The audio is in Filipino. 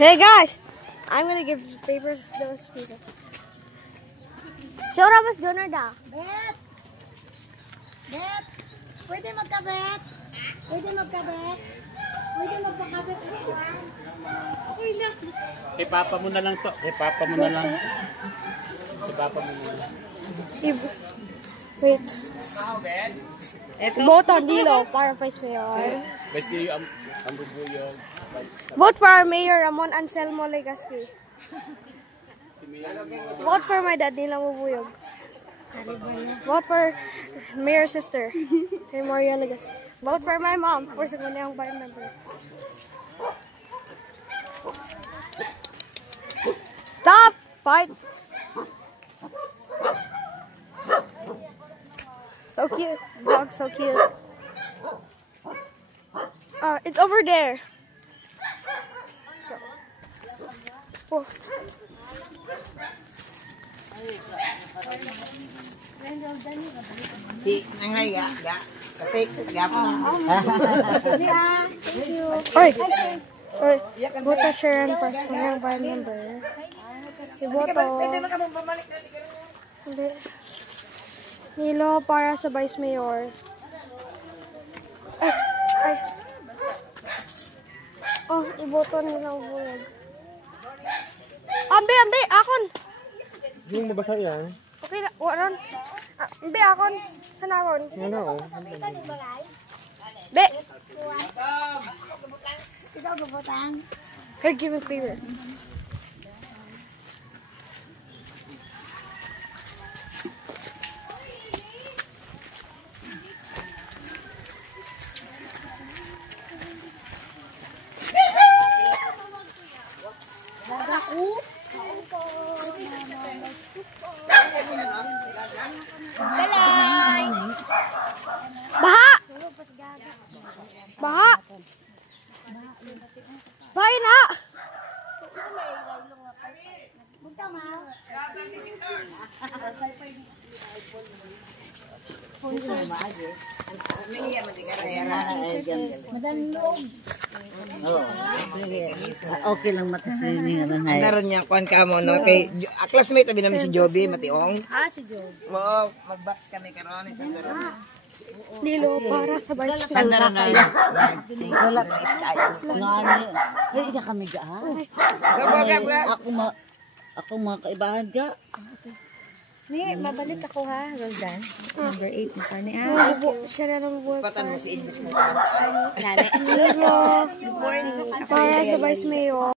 Hey guys, I'm gonna give papers to those people. Show us donor da. Bet! Bet! Pwede magkabet? Pwede magkabet? Pwede magpakabet? Okay lang. Kay Papa mo na lang to. Kay Papa mo na lang. Kay Papa mo na lang. Wait. Vote on Dilo para Vice Mayor. Vice Mayor ang bubuyog. Vote for Mayor Ramon Anselmo Legaspi. Vote for my dad, Nila Mabuyog. Vote for Mayor's sister, Maria Legaspi. Vote for my mom, for Sangguniang Bayan member. Stop! Fight! So cute. Dog's so cute. It's over there. Oh. Boto Sharon Pascal by member. Iboto. Nilo para sa Vice Mayor. Oh, iboto nila ubuyog. Ambe, akon. Hindi mo mabasa yan. Okay na, waran. Ambe, akon. Sana akon? Ano, oh. Be. Ikaw gubutang. Here, give me a favor. Baha! Baha! Bahay na! Okay lang matasini nga na. Naroon niya kuan ka mo no kay classmate abi namin si Joby Mationg. Si Job. Mo mag-box kami karon sa karon. Nilo para sa Vice Mayor. Tanda na. Wala ngani. Ida kami ga. Ako mga kaibahan ga. Ni, mabalik ako ha, Roldan. Number 8 na kani. Siya na lang buwan Patan mo si English mo. para sa Vice Mayor.